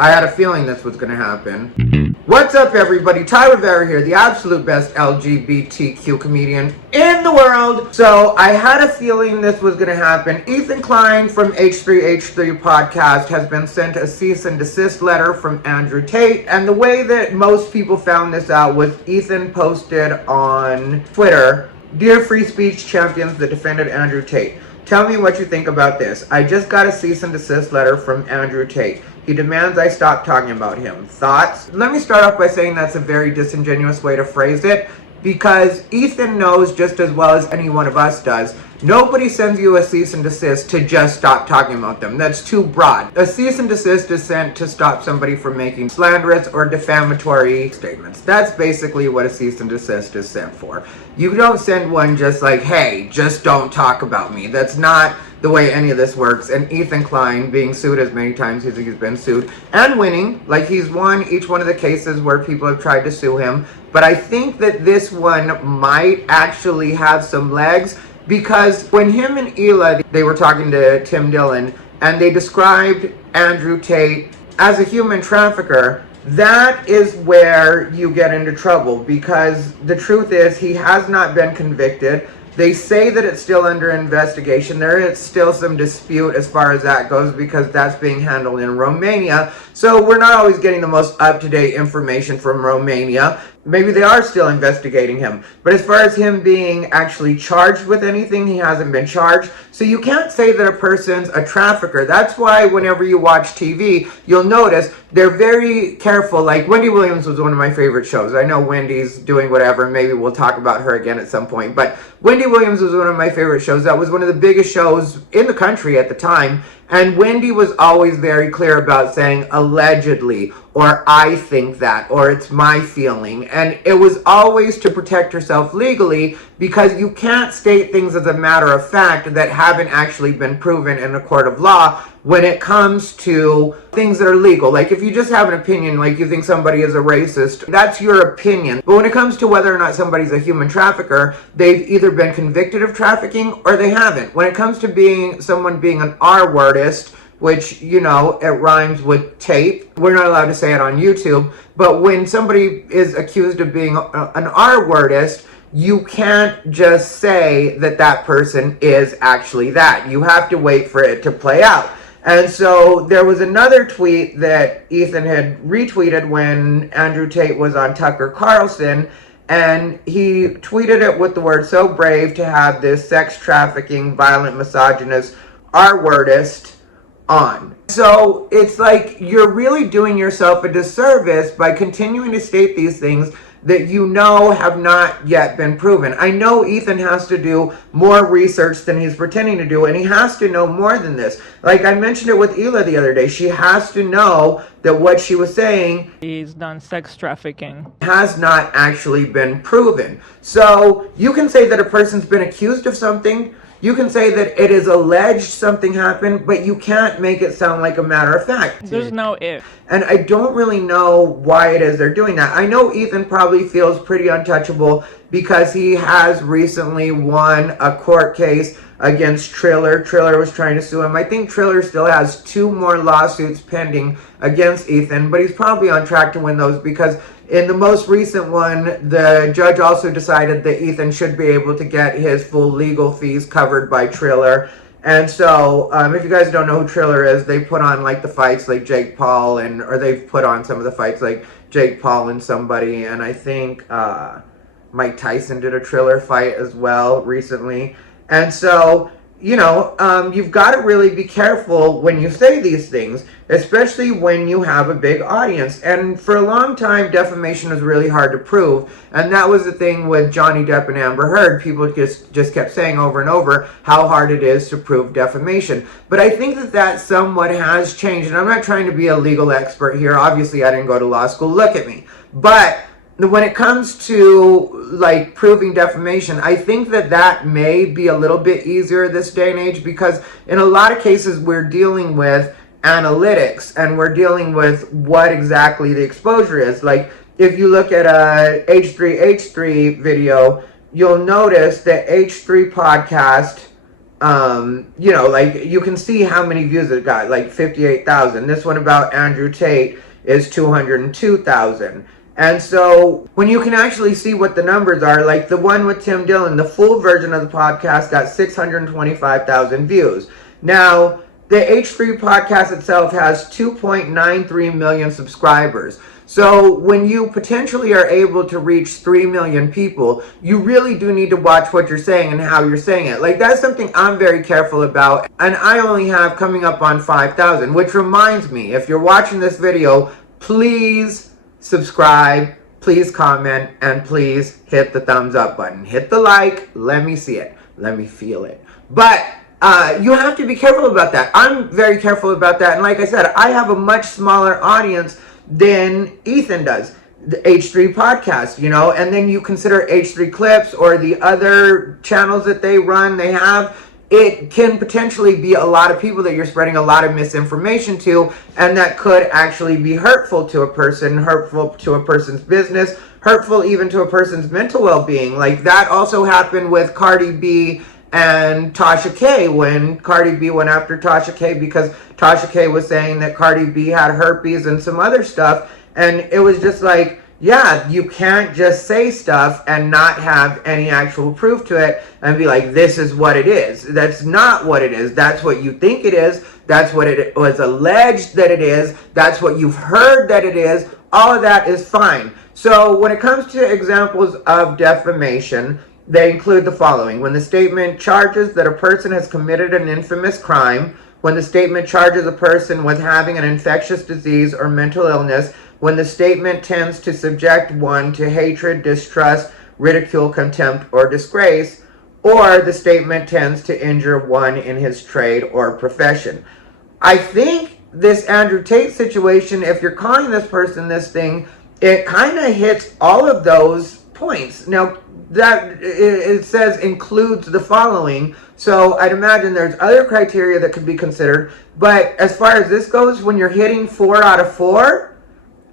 I had a feeling this was going to happen. What's up, everybody? Rivera here, the absolute best LGBTQ comedian in the world. So I had a feeling this was going to happen. Klein from H3H3 podcast has been sent a cease and desist letter from Tate. And the way that most people found this out was Ethan posted on Twitter, "Dear free speech champions that defended Tate. Tell me what you think about this. I just got a cease and desist letter from Tate. He demands I stop talking about him. Thoughts?" Let me start off by saying that's a very disingenuous way to phrase it, because Ethan knows just as well as any one of us does, nobody sends you a cease and desist to just stop talking about them. That's too broad. A cease and desist is sent to stop somebody from making slanderous or defamatory statements. That's basically what a cease and desist is sent for. You don't send one just like, hey, just don't talk about me. That's not the way any of this works. And Ethan Klein being sued as many times as he's been sued and winning, like he's won each one of the cases where people have tried to sue him. But I think that this one might actually have some legs, because when him and Hila, they were talking to Tim Dillon and they described Tate as a human trafficker, that is where you get into trouble, because the truth is he has not been convicted. They say that it's still under investigation. There is still some dispute as far as that goes, because that's being handled in Romania. So we're not always getting the most up-to-date information from Romania. Maybe they are still investigating him. But as far as him being actually charged with anything, he hasn't been charged. So you can't say that a person's a trafficker. That's why whenever you watch TV, you'll notice they're very careful. Like Wendy Williams was one of my favorite shows. I know Wendy's doing whatever. Maybe we'll talk about her again at some point. But Wendy Williams was one of my favorite shows. That was one of the biggest shows in the country at the time. And Wendy was always very clear about saying allegedly, or I think that, or it's my feeling. And it was always to protect herself legally, because you can't state things as a matter of fact that haven't actually been proven in a court of law when it comes to things that are legal. Like if you just have an opinion, like you think somebody is a racist, that's your opinion. But when it comes to whether or not somebody's a human trafficker, they've either been convicted of trafficking or they haven't. When it comes to someone being an R-wordist, which, you know, it rhymes with Tate. We're not allowed to say it on YouTube. But when somebody is accused of being an R-wordist, you can't just say that that person is actually that. You have to wait for it to play out. And so there was another tweet that Ethan had retweeted when Tate was on Tucker Carlson, and he tweeted it with the word "so brave to have this sex trafficking, violent, misogynist, R-wordist on." So it's like you're really doing yourself a disservice by continuing to state these things that you know have not yet been proven. I know Ethan has to do more research than he's pretending to do, and he has to know more than this. Like I mentioned it with Hila the other day, she has to know that what she was saying, he's done sex trafficking, has not actually been proven. So you can say that a person's been accused of something, you can say that it is alleged something happened, but you can't make it sound like a matter of fact. There's no if. And I don't really know why it is they're doing that. I know Ethan probably feels pretty untouchable because he has recently won a court case against Triller. Triller was trying to sue him. I think Triller still has 2 more lawsuits pending against Ethan, but he's probably on track to win those, because in the most recent one, the judge also decided that Ethan should be able to get his full legal fees covered by Triller. And so, if you guys don't know who Triller is, they put on like the fights like Jake Paul, or they've put on some of the fights like Jake Paul and somebody, and I think Mike Tyson did a Triller fight as well recently. And so, you know, you've got to really be careful when you say these things, especially when you have a big audience. And for a long time, defamation was really hard to prove. And that was the thing with Johnny Depp and Amber Heard. People just kept saying over and over how hard it is to prove defamation. But I think that somewhat has changed. And I'm not trying to be a legal expert here. Obviously, I didn't go to law school. Look at me. But when it comes to like proving defamation, I think that may be a little bit easier this day and age, because in a lot of cases we're dealing with analytics and we're dealing with what exactly the exposure is. Like if you look at a H3H3 video, you'll notice that H3 podcast You know, like you can see how many views it got, like 58,000. This one about Andrew Tate is 202,000. And so when you can actually see what the numbers are, like the one with Tim Dillon, the full version of the podcast got 625,000 views. Now, the H3 podcast itself has 2.93 million subscribers. So when you potentially are able to reach 3 million people, you really do need to watch what you're saying and how you're saying it. Like, that's something I'm very careful about. And I only have coming up on 5,000, which reminds me, if you're watching this video, please subscribe, please comment, and please hit the thumbs up button. Hit the like, let me see it, let me feel it. But you have to be careful about that. I'm very careful about that. And like I said, I have a much smaller audience than Ethan does, the H3 podcast, you know, and then you consider H3 Clips or the other channels that they run, they have, it can potentially be a lot of people that you're spreading a lot of misinformation to, and that could actually be hurtful to a person, hurtful to a person's business, hurtful even to a person's mental well-being. Like that also happened with Cardi B and Tasha K, when Cardi B went after Tasha K because Tasha K was saying that Cardi B had herpes and some other stuff. And it was just like, yeah, you can't just say stuff and not have any actual proof to it and be like, this is what it is. That's not what it is. That's what you think it is. That's what it was alleged that it is. That's what you've heard that it is. All of that is fine. So when it comes to examples of defamation, they include the following: when the statement charges that a person has committed an infamous crime, when the statement charges a person with having an infectious disease or mental illness, when the statement tends to subject one to hatred, distrust, ridicule, contempt, or disgrace, or the statement tends to injure one in his trade or profession. I think this Andrew Tate situation, if you're calling this person this thing, it kind of hits all of those points. Now, that it says includes the following, so I'd imagine there's other criteria that could be considered. But as far as this goes, when you're hitting 4 out of 4,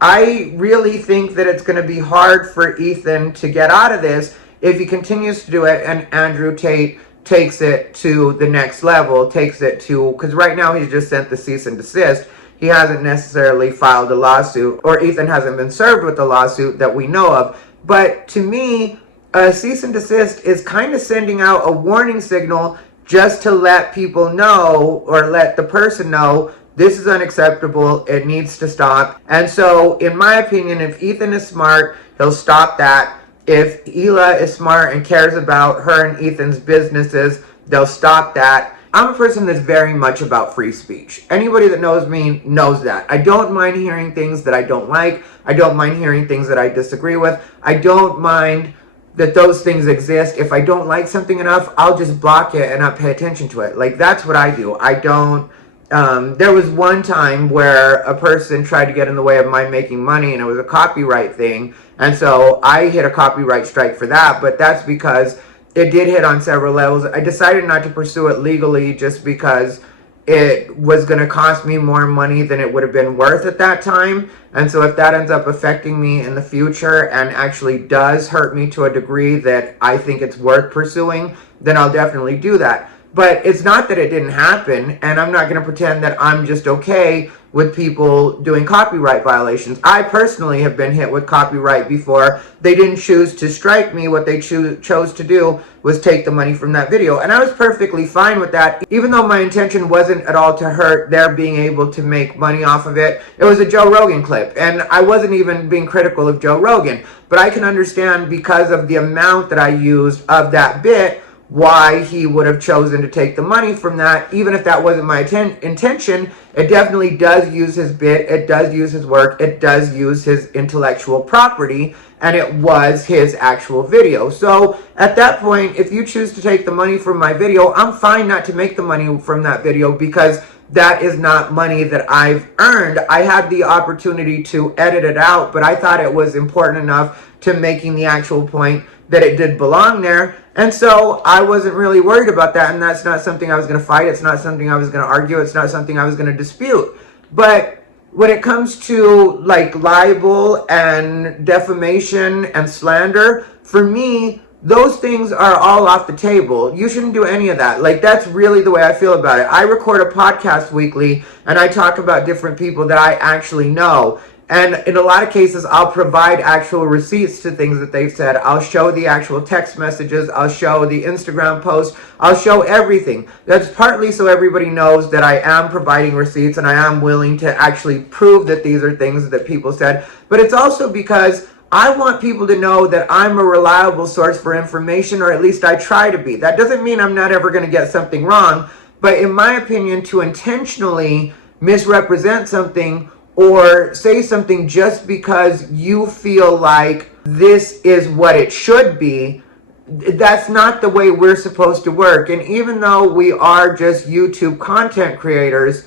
I really think that it's going to be hard for Ethan to get out of this if he continues to do it and Andrew Tate takes it to the next level, takes it to, because right now he's just sent the cease and desist. He hasn't necessarily filed a lawsuit, or Ethan hasn't been served with a lawsuit that we know of. But to me, a cease and desist is kind of sending out a warning signal just to let people know, or let the person know, this is unacceptable, it needs to stop. And so, in my opinion, if Ethan is smart, he'll stop that. If Hila is smart and cares about her and Ethan's businesses, they'll stop that. I'm a person that's very much about free speech. Anybody that knows me knows that. I don't mind hearing things that I don't like. I don't mind hearing things that I disagree with. I don't mind that those things exist. If I don't like something enough, I'll just block it and not pay attention to it. Like, that's what I do. I don't, there was one time where a person tried to get in the way of my making money, and it was a copyright thing. And so I hit a copyright strike for that, but that's because it did hit on several levels. I decided not to pursue it legally just because it was going to cost me more money than it would have been worth at that time. And so if that ends up affecting me in the future and actually does hurt me to a degree that I think it's worth pursuing, then I'll definitely do that. But it's not that it didn't happen, and I'm not going to pretend that I'm just okay with people doing copyright violations. I personally have been hit with copyright before. They didn't choose to strike me. What they chose to do was take the money from that video. And I was perfectly fine with that, even though my intention wasn't at all to hurt their being able to make money off of it. It was a Joe Rogan clip, and I wasn't even being critical of Joe Rogan. But I can understand, because of the amount that I used of that bit, why he would have chosen to take the money from that. Even if that wasn't my intention, it definitely does use his bit, it does use his work, it does use his intellectual property, and it was his actual video. So at that point, if you choose to take the money from my video, I'm fine not to make the money from that video, because that is not money that I've earned. I had the opportunity to edit it out, but I thought it was important enough to making the actual point that it did belong there. And so I wasn't really worried about that, and that's not something I was going to fight. It's not something I was going to argue. It's not something I was going to dispute. But when it comes to like libel and defamation and slander, for me, those things are all off the table. You shouldn't do any of that. Like, that's really the way I feel about it. I record a podcast weekly and I talk about different people that I actually know. And in a lot of cases, I'll provide actual receipts to things that they've said. I'll show the actual text messages. I'll show the Instagram posts. I'll show everything. That's partly so everybody knows that I am providing receipts and I am willing to actually prove that these are things that people said. But it's also because I want people to know that I'm a reliable source for information, or at least I try to be. That doesn't mean I'm not ever going to get something wrong. But in my opinion, to intentionally misrepresent something or say something just because you feel like this is what it should be, that's not the way we're supposed to work. And even though we are just YouTube content creators,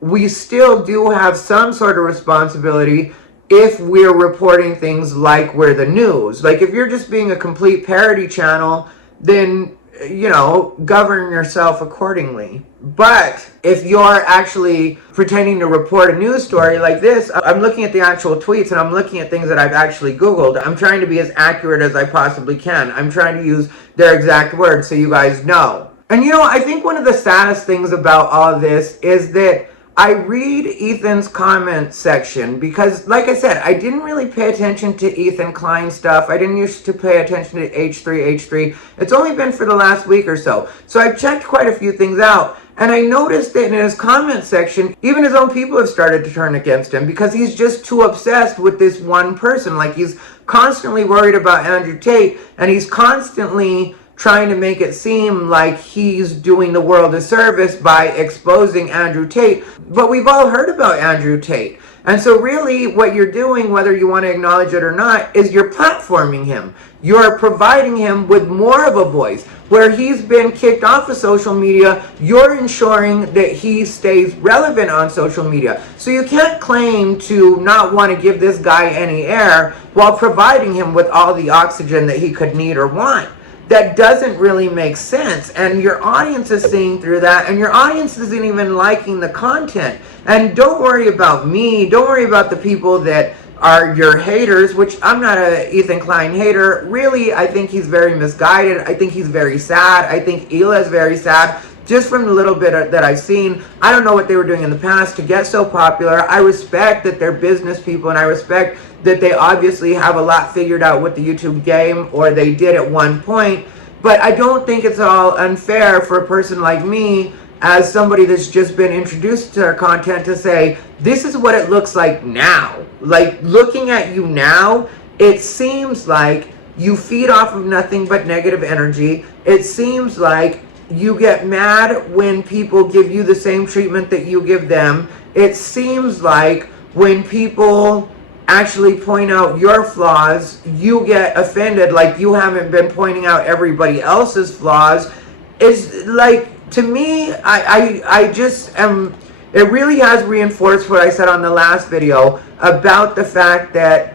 we still do have some sort of responsibility if we're reporting things like we're the news. Like, if you're just being a complete parody channel, then, you know, govern yourself accordingly. But if you're actually pretending to report a news story like this, I'm looking at the actual tweets and I'm looking at things that I've actually Googled. I'm trying to be as accurate as I possibly can. I'm trying to use their exact words so you guys know. And you know, I think one of the saddest things about all of this is that I read Ethan's comment section because, like I said, I didn't really pay attention to Ethan Klein stuff. I didn't used to pay attention to H3H3. It's only been for the last week or so. So I've checked quite a few things out. And I noticed that in his comment section, even his own people have started to turn against him because he's just too obsessed with this one person. Like, he's constantly worried about Andrew Tate, and he's constantly trying to make it seem like he's doing the world a service by exposing Andrew Tate. But we've all heard about Andrew Tate. And so really what you're doing, whether you want to acknowledge it or not, is you're platforming him. You're providing him with more of a voice. Where he's been kicked off of social media, you're ensuring that he stays relevant on social media. So you can't claim to not want to give this guy any air while providing him with all the oxygen that he could need or want. That doesn't really make sense, and your audience is seeing through that, and your audience isn't even liking the content. And don't worry about me, don't worry about the people that are your haters, which I'm not a Ethan Klein hater. Really, I think he's very misguided. I think he's very sad. I think Ela is very sad. Just from the little bit that I've seen, I don't know what they were doing in the past to get so popular. I respect that they're business people, and I respect that they obviously have a lot figured out with the YouTube game, or they did at one point. But I don't think it's all unfair for a person like me, as somebody that's just been introduced to their content, to say, this is what it looks like now. Like, looking at you now, it seems like you feed off of nothing but negative energy. It seems like you get mad when people give you the same treatment that you give them. It seems like when people actually point out your flaws, you get offended like you haven't been pointing out everybody else's flaws. It's like, to me, I just am, it really has reinforced what I said on the last video about the fact that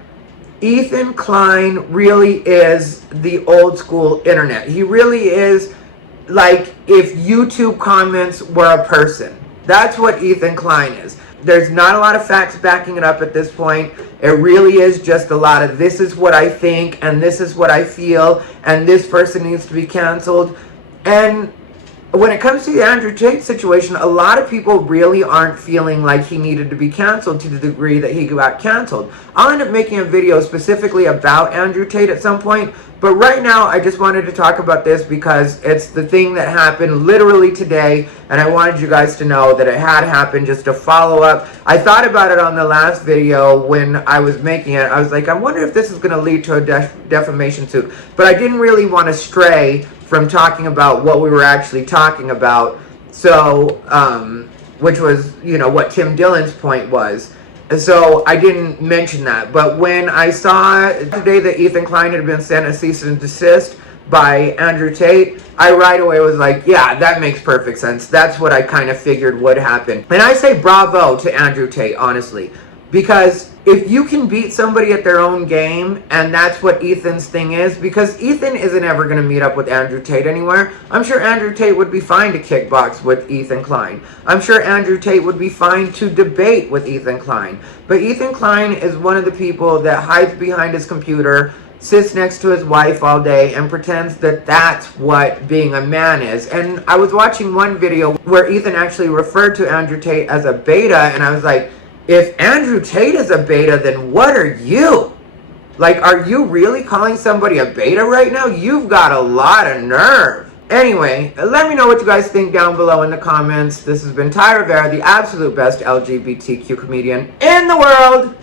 Ethan Klein really is the old school internet. He really is like if YouTube comments were a person. That's what Ethan Klein is. There's not a lot of facts backing it up at this point. It really is just a lot of, this is what I think, and this is what I feel, and this person needs to be canceled. And when it comes to the Andrew Tate situation, a lot of people really aren't feeling like he needed to be canceled to the degree that he got canceled. I'll end up making a video specifically about Andrew Tate at some point, but right now I just wanted to talk about this because it's the thing that happened literally today, and I wanted you guys to know that it had happened, just to follow up. I thought about it on the last video when I was making it. I was like, I wonder if this is going to lead to a defamation suit, but I didn't really want to stray from talking about what we were actually talking about. So, which was, you know, what Tim Dillon's point was. And so I didn't mention that. But when I saw today that Ethan Klein had been sent a cease and desist by Andrew Tate, I right away was like, yeah, that makes perfect sense. That's what I kind of figured would happen. And I say bravo to Andrew Tate, honestly. Because if you can beat somebody at their own game, and that's what Ethan's thing is, because Ethan isn't ever going to meet up with Andrew Tate anywhere. I'm sure Andrew Tate would be fine to kickbox with Ethan Klein. I'm sure Andrew Tate would be fine to debate with Ethan Klein. But Ethan Klein is one of the people that hides behind his computer, sits next to his wife all day and pretends that that's what being a man is. And I was watching one video where Ethan actually referred to Andrew Tate as a beta, and I was like, if Andrew Tate is a beta, then what are you? Like, are you really calling somebody a beta right now? You've got a lot of nerve. Anyway, let me know what you guys think down below in the comments. This has been Ty Rivera, the absolute best LGBTQ comedian in the world.